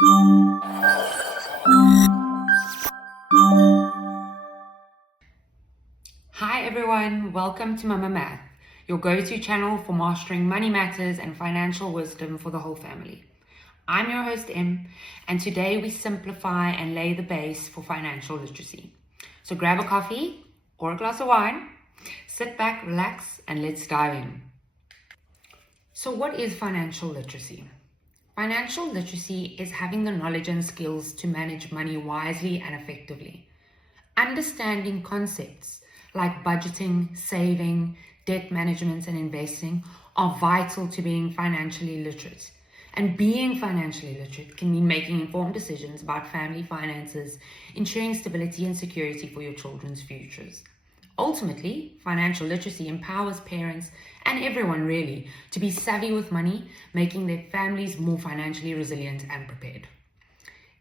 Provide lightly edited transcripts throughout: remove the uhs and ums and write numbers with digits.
Hi everyone, welcome to Mama Math, your go-to channel for mastering money matters and financial wisdom for the whole family. I'm your host Em, and today we simplify and lay the base for financial literacy. So grab a coffee or a glass of wine, sit back, relax, and let's dive in. So what is financial literacy? Financial literacy is having the knowledge and skills to manage money wisely and effectively. Understanding concepts like budgeting, saving, debt management, and investing are vital to being financially literate. And being financially literate can mean making informed decisions about family finances, ensuring stability and security for your children's futures. Ultimately, financial literacy empowers parents and everyone really to be savvy with money, making their families more financially resilient and prepared.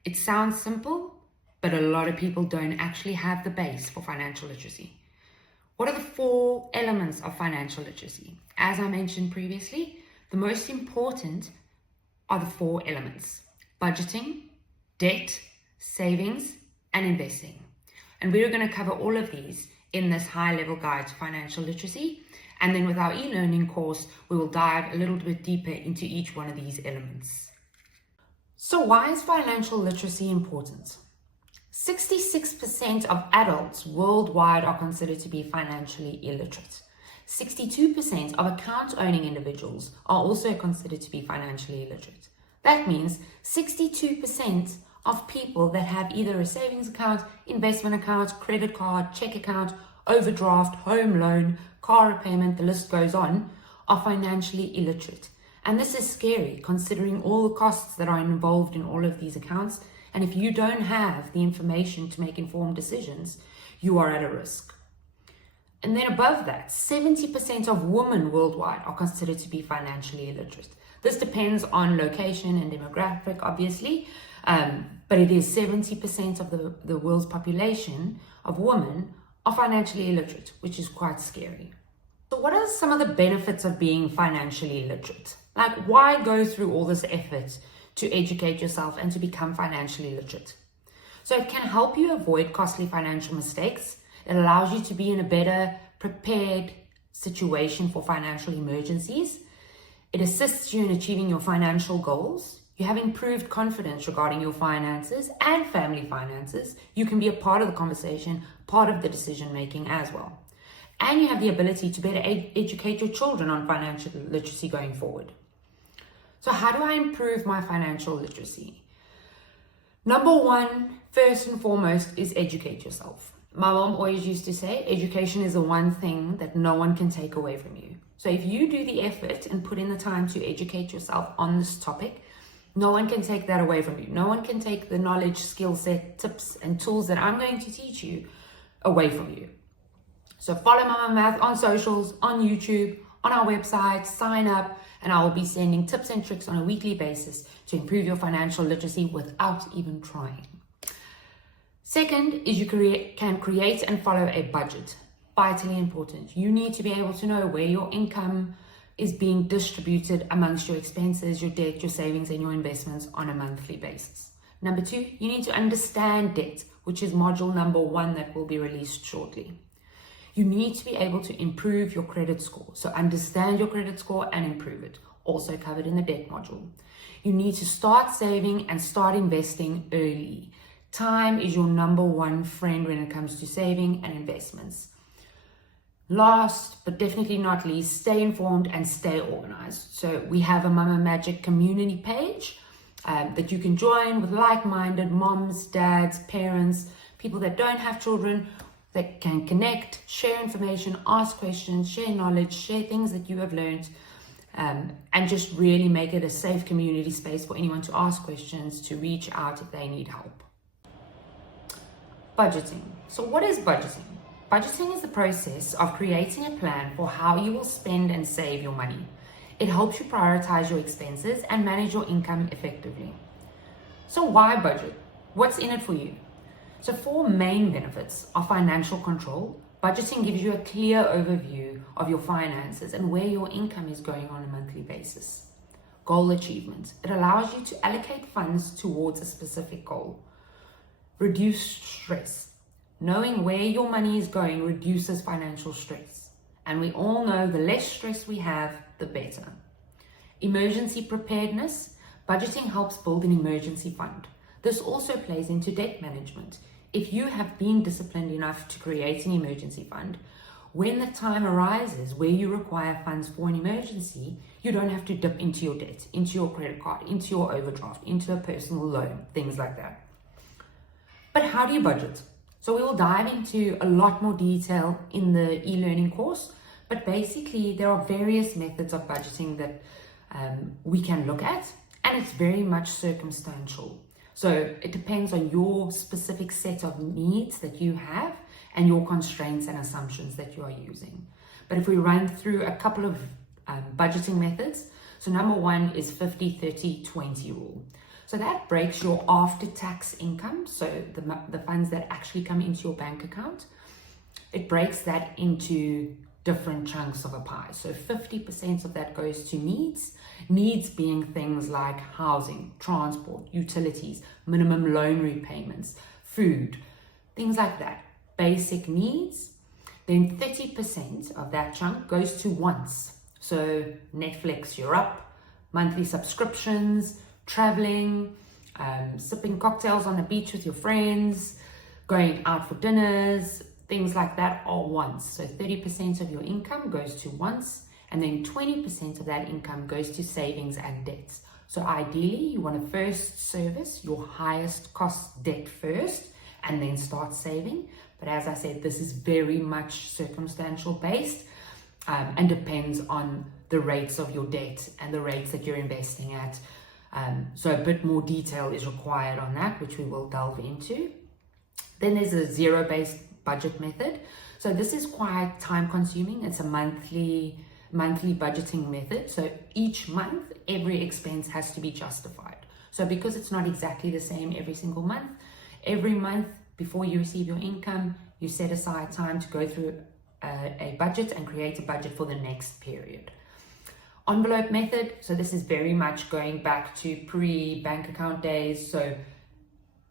It sounds simple, but a lot of people don't actually have the base for financial literacy. What are the 4 elements of financial literacy? As I mentioned previously, the most important are the 4 elements: budgeting, debt, savings, and investing. And we're going to cover all of these in this high-level guide to financial literacy. And then with our e-learning course, we will dive a little bit deeper into each one of these elements. So why is financial literacy important? 66% of adults worldwide are considered to be financially illiterate. 62% of account-owning individuals are also considered to be financially illiterate. That means 62% of people that have either a savings account, investment account, credit card, check account, overdraft, home loan, car repayment, the list goes on, are financially illiterate. And this is scary considering all the costs that are involved in all of these accounts. And if you don't have the information to make informed decisions, you are at a risk. And then above that, 70% of women worldwide are considered to be financially illiterate. This depends on location and demographic, obviously, but it is 70% of the world's population of women are financially illiterate, which is quite scary. So what are some of the benefits of being financially literate? Like, why go through all this effort to educate yourself and to become financially literate? So it can help you avoid costly financial mistakes. It allows you to be in a better prepared situation for financial emergencies. It assists you in achieving your financial goals. You have improved confidence regarding your finances and family finances. You can be a part of the conversation, part of the decision making as well. And you have the ability to better educate your children on financial literacy going forward. So how do I improve my financial literacy? Number 1, first and foremost, is educate yourself. My mom always used to say, education is the one thing that no one can take away from you. So if you do the effort and put in the time to educate yourself on this topic, no one can take that away from you. No one can take the knowledge, skill set, tips, and tools that I'm going to teach you away from you. So follow Mama Math on socials, on YouTube, on our website, sign up, and I will be sending tips and tricks on a weekly basis to improve your financial literacy without even trying. Second is you can create and follow a budget. Vitally important. You need to be able to know where your income is being distributed amongst your expenses, your debt, your savings, and your investments on a monthly basis. Number 2, you need to understand debt, which is module number 1 that will be released shortly. You need to be able to improve your credit score. So understand your credit score and improve it. Also covered in the debt module. You need to start saving and start investing early. Time is your number 1 friend when it comes to saving and investments. Last, but definitely not least, stay informed and stay organized. So we have a Mama Magic community page that you can join with like-minded moms, dads, parents, people that don't have children, that can connect, share information, ask questions, share knowledge, share things that you have learned, and just really make it a safe community space for anyone to ask questions, to reach out if they need help. Budgeting. So what is budgeting? Budgeting is the process of creating a plan for how you will spend and save your money. It helps you prioritize your expenses and manage your income effectively. So why budget? What's in it for you? So 4 main benefits are financial control. Budgeting gives you a clear overview of your finances and where your income is going on a monthly basis. goal achievement. It allows you to allocate funds towards a specific goal. Reduce stress. Knowing where your money is going reduces financial stress. And we all know the less stress we have, the better. Emergency preparedness. Budgeting helps build an emergency fund. This also plays into debt management. If you have been disciplined enough to create an emergency fund, when the time arises where you require funds for an emergency, you don't have to dip into your debt, into your credit card, into your overdraft, into a personal loan, things like that. But how do you budget? So we will dive into a lot more detail in the e-learning course, but basically there are various methods of budgeting that we can look at, and it's very much circumstantial. So it depends on your specific set of needs that you have and your constraints and assumptions that you are using. But if we run through a couple of budgeting methods, so number one is 50-30-20 rule. So that breaks your after-tax income, so the funds that actually come into your bank account, it breaks that into different chunks of a pie. So 50% of that goes to needs being things like housing, transport, utilities, minimum loan repayments, food, things like that, basic needs. Then 30% of that chunk goes to wants. So Netflix, you're up, monthly subscriptions, traveling, sipping cocktails on the beach with your friends, going out for dinners, things like that are wants. So 30% of your income goes to wants, and then 20% of that income goes to savings and debts. So ideally, you want to first service your highest cost debt first, and then start saving. But as I said, this is very much circumstantial based and depends on the rates of your debt and the rates that you're investing at. So a bit more detail is required on that, which we will delve into. Then there's a zero-based budget method. So this is quite time consuming. It's a monthly budgeting method. So each month, every expense has to be justified. So because it's not exactly the same every month before you receive your income, you set aside time to go through a budget and create a budget for the next period. Envelope method. So this is very much going back to pre-bank account days. So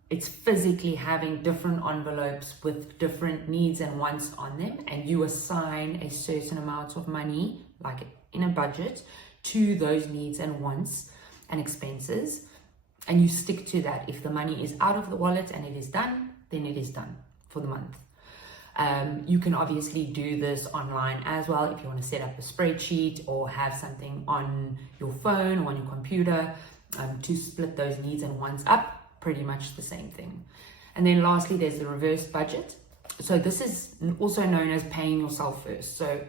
it's physically having different envelopes with different needs and wants on them, and you assign a certain amount of money, like in a budget, to those needs and wants and expenses, and you stick to that. If the money is out of the wallet and it is done, then it is done for the month. You can obviously do this online as well if you want to set up a spreadsheet or have something on your phone or on your computer to split those needs and wants up. Pretty much the same thing. And then lastly, there's the reverse budget. So this is also known as paying yourself first. So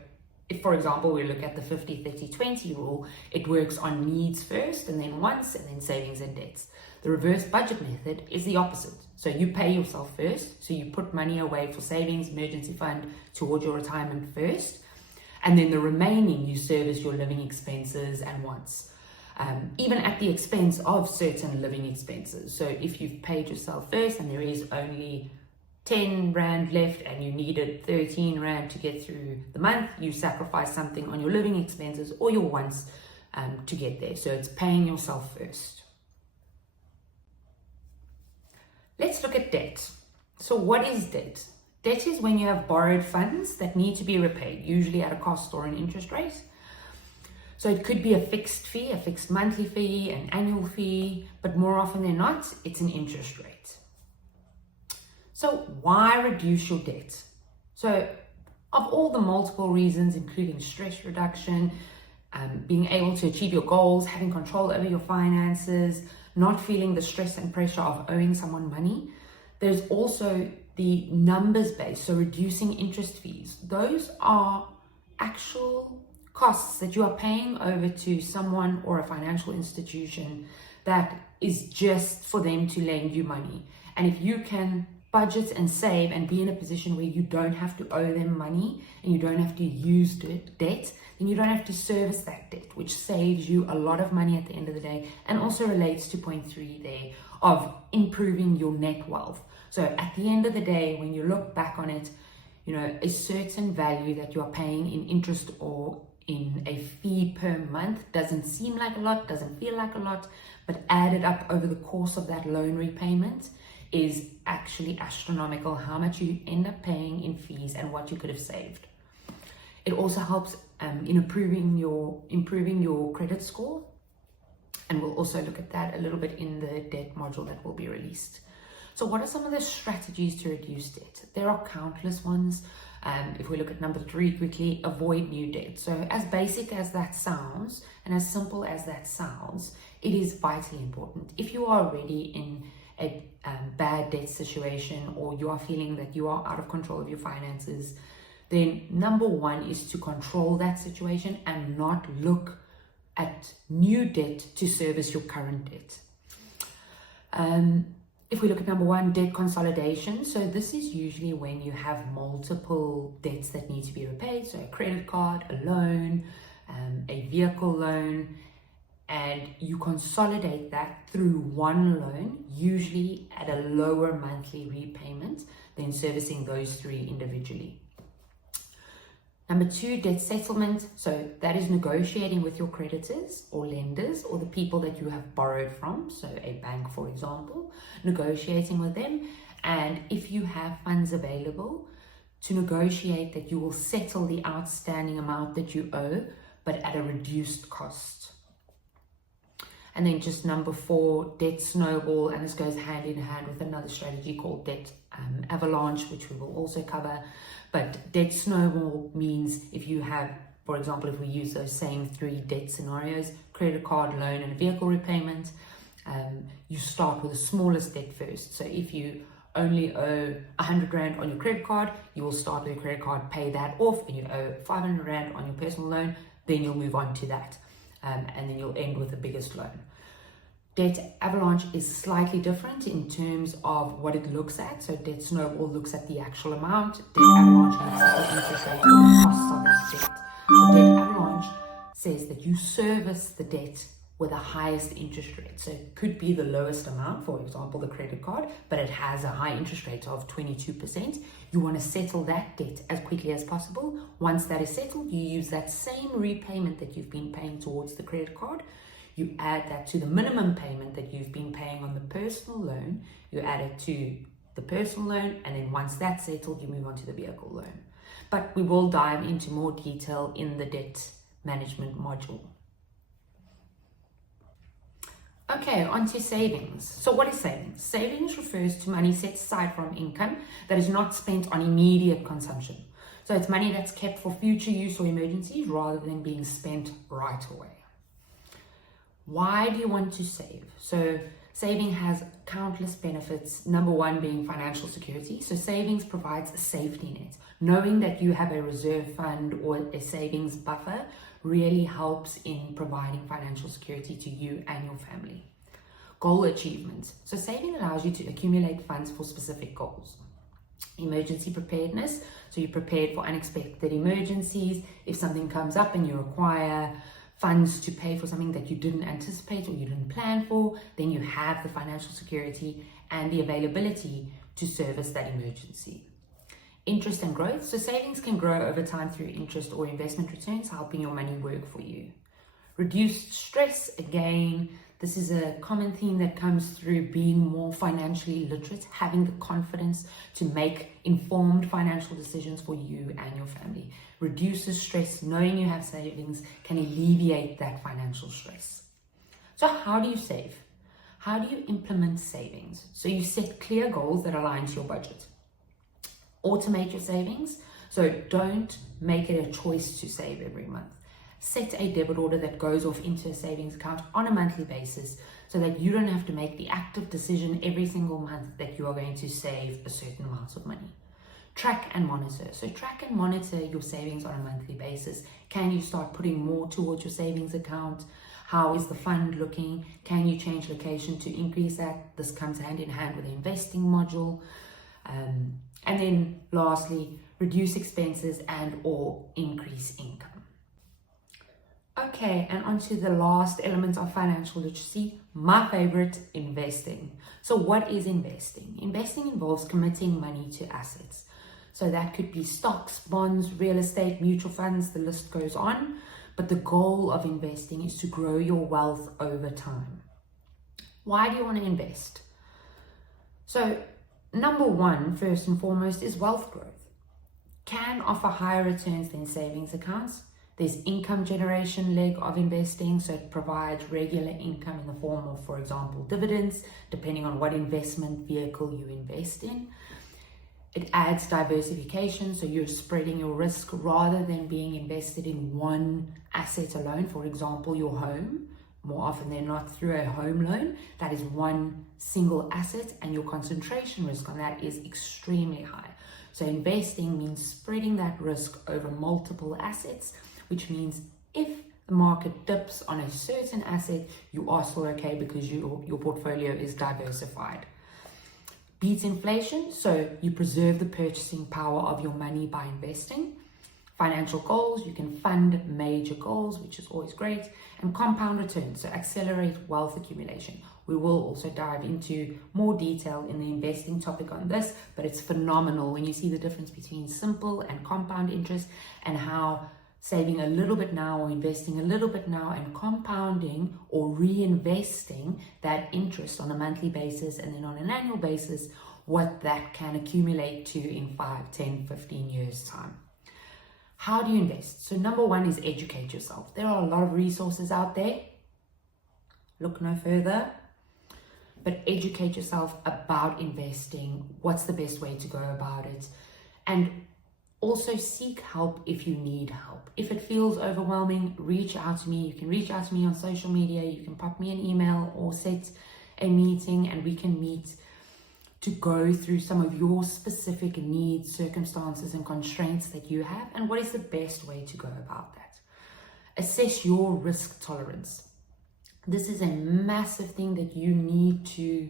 if, for example, we look at the 50-30-20 rule, it works on needs first and then wants and then savings and debts. The reverse budget method is the opposite. So you pay yourself first. So you put money away for savings, emergency fund, towards your retirement first. And then the remaining, you service your living expenses and wants. Even at the expense of certain living expenses. So if you've paid yourself first and there is only 10 Rand left and you needed 13 Rand to get through the month, you sacrifice something on your living expenses or your wants to get there. So it's paying yourself first. Let's look at debt. So what is debt? Debt is when you have borrowed funds that need to be repaid, usually at a cost or an interest rate. So it could be a fixed fee, a fixed monthly fee, an annual fee, but more often than not, it's an interest rate. So why reduce your debt? So of all the multiple reasons, including stress reduction, being able to achieve your goals, having control over your finances, not feeling the stress and pressure of owing someone money, there's also the numbers based, so reducing interest fees. Those are actual costs that you are paying over to someone or a financial institution that is just for them to lend you money. And if you can budget and save and be in a position where you don't have to owe them money and you don't have to use debt, then you don't have to service that debt, which saves you a lot of money at the end of the day, and also relates to point 3 there of improving your net wealth. So at the end of the day, when you look back on it, you know, a certain value that you are paying in interest or in a fee per month doesn't seem like a lot, doesn't feel like a lot, but added up over the course of that loan repayment is actually astronomical how much you end up paying in fees and what you could have saved. It also helps in improving your credit score, and we'll also look at that a little bit in the debt module that will be released. So what are some of the strategies to reduce debt? There are countless ones. If we look at number 3 quickly, avoid new debt. So as basic as that sounds and as simple as that sounds, it is vitally important. If you are already in a bad debt situation, or you are feeling that you are out of control of your finances, then number 1 is to control that situation and not look at new debt to service your current debt. If we look at number 1, debt consolidation. So this is usually when you have multiple debts that need to be repaid. So a credit card, a loan, a vehicle loan, and you consolidate that through one loan, usually at a lower monthly repayment than servicing those 3 individually. Number 2, debt settlement. So that is negotiating with your creditors or lenders or the people that you have borrowed from. So a bank, for example, negotiating with them. And if you have funds available, to negotiate that you will settle the outstanding amount that you owe, but at a reduced cost. And then just number 4, debt snowball. And this goes hand in hand with another strategy called debt avalanche, which we will also cover. But debt snowball means if you have, for example, if we use those same 3 debt scenarios, credit card, loan, and vehicle repayment, you start with the smallest debt first. So if you only owe 100 Rand on your credit card, you will start with your credit card, pay that off, and you owe 500 Rand on your personal loan, then you'll move on to that. And then you'll end with the biggest loan. Debt avalanche is slightly different in terms of what it looks at. So debt snowball looks at the actual amount. Debt avalanche looks at the interest rate or the costs of that debt. So debt avalanche says that you service the debt with the highest interest rate. So it could be the lowest amount, for example, the credit card, but it has a high interest rate of 22%. You want to settle that debt as quickly as possible. Once that is settled, you use that same repayment that you've been paying towards the credit card. You add that to the minimum payment that you've been paying on the personal loan. You add it to the personal loan, and then once that's settled, you move on to the vehicle loan. But we will dive into more detail in the debt management module. Okay, on to savings. So what is savings? Savings refers to money set aside from income that is not spent on immediate consumption. So it's money that's kept for future use or emergencies rather than being spent right away. Why do you want to save? So saving has countless benefits. Number 1 being financial security. So savings provides a safety net. Knowing that you have a reserve fund or a savings buffer really helps in providing financial security to you and your family. Goal achievement. So saving allows you to accumulate funds for specific goals. Emergency preparedness. So you're prepared for unexpected emergencies. If something comes up and you require funds to pay for something that you didn't anticipate or you didn't plan for, then you have the financial security and the availability to service that emergency. Interest and growth. So savings can grow over time through interest or investment returns, helping your money work for you. Reduced stress. Again, this is a common theme that comes through being more financially literate, having the confidence to make informed financial decisions for you and your family. Reduces stress. Knowing you have savings can alleviate that financial stress. So how do you save? How do you implement savings? So you set clear goals that align to your budget. Automate your savings. So don't make it a choice to save every month. Set a debit order that goes off into a savings account on a monthly basis so that you don't have to make the active decision every single month that you are going to save a certain amount of money. Track and monitor. So track and monitor your savings on a monthly basis. Can you start putting more towards your savings account? How is the fund looking? Can you change location to increase that? This comes hand in hand with the investing module. And then lastly, reduce expenses and or increase income. Okay, and on to the last element of financial literacy, my favorite, investing. So what is investing? Investing involves committing money to assets. So that could be stocks, bonds, real estate, mutual funds, the list goes on. but the goal of investing is to grow your wealth over time. Why do you want to invest? So, number one, first and foremost, is wealth growth. Can offer higher returns than savings accounts. There's income generation leg of investing, so it provides regular income in the form of, for example, dividends, depending on what investment vehicle you invest in. It adds diversification, so you're spreading your risk rather than being invested in one asset alone, for example, your home. More often than not, through a home loan, that is one single asset, and your concentration risk on that is extremely high. So investing means spreading that risk over multiple assets, which means if the market dips on a certain asset, you are still okay because your portfolio is diversified. Beats inflation, so you preserve the purchasing power of your money by investing. Financial goals, you can fund major goals, which is always great. And compound returns, so accelerate wealth accumulation. We will also dive into more detail in the investing topic on this, but it's phenomenal when you see the difference between simple and compound interest, and how saving a little bit now or investing a little bit now and compounding or reinvesting that interest on a monthly basis and then on an annual basis, what that can accumulate to in 5, 10, 15 years time. How do you invest? So number one is educate yourself. There are a lot of resources out there. Look no further. But educate yourself about investing. What's the best way to go about it? And also seek help if you need help. If it feels overwhelming, reach out to me. You can reach out to me on social media. You can pop me an email or set a meeting and we can meet to go through some of your specific needs, circumstances, and constraints that you have, and what is the best way to go about that. Assess your risk tolerance. This is a massive thing that you need to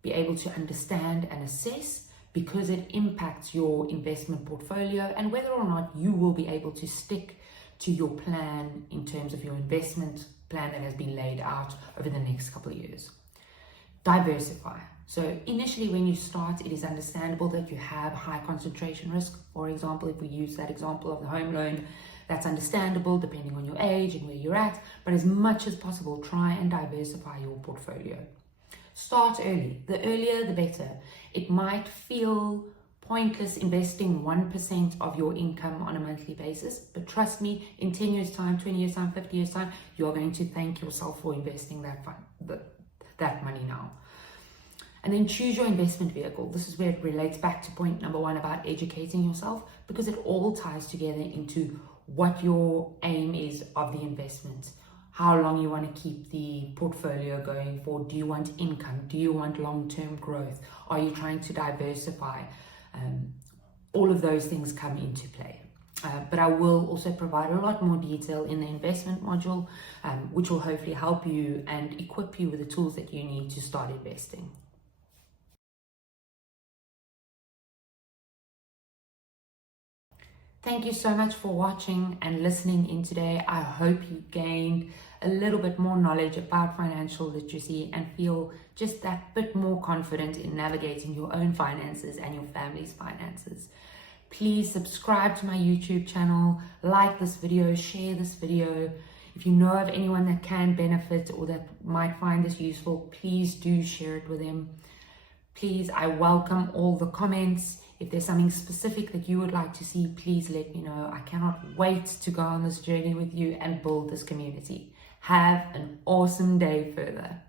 be able to understand and assess, because it impacts your investment portfolio and whether or not you will be able to stick to your plan in terms of your investment plan that has been laid out over the next couple of years. Diversify. So initially when you start, it is understandable that you have high concentration risk. For example, if we use that example of the home loan, that's understandable depending on your age and where you're at, but as much as possible, try and diversify your portfolio. Start early. The earlier, the better. It might feel pointless investing 1% of your income on a monthly basis, but trust me, in 10 years time, 20 years time, 50 years time, you're going to thank yourself for investing that money now. And then choose your investment vehicle. This is where it relates back to point number one about educating yourself, because it all ties together into what your aim is of the investment. How long you want to keep the portfolio going for. Do you want income? Do you want long-term growth? Are you trying to diversify? All of those things come into play. But I will also provide a lot more detail in the investment module, which will hopefully help you and equip you with the tools that you need to start investing. Thank you so much for watching and listening in today. I hope you gained a little bit more knowledge about financial literacy and feel just that bit more confident in navigating your own finances and your family's finances. Please subscribe to my YouTube channel, like this video, share this video. If you know of anyone that can benefit or that might find this useful, please do share it with them. Please, I welcome all the comments. If there's something specific that you would like to see, please let me know. I cannot wait to go on this journey with you and build this community. Have an awesome day further.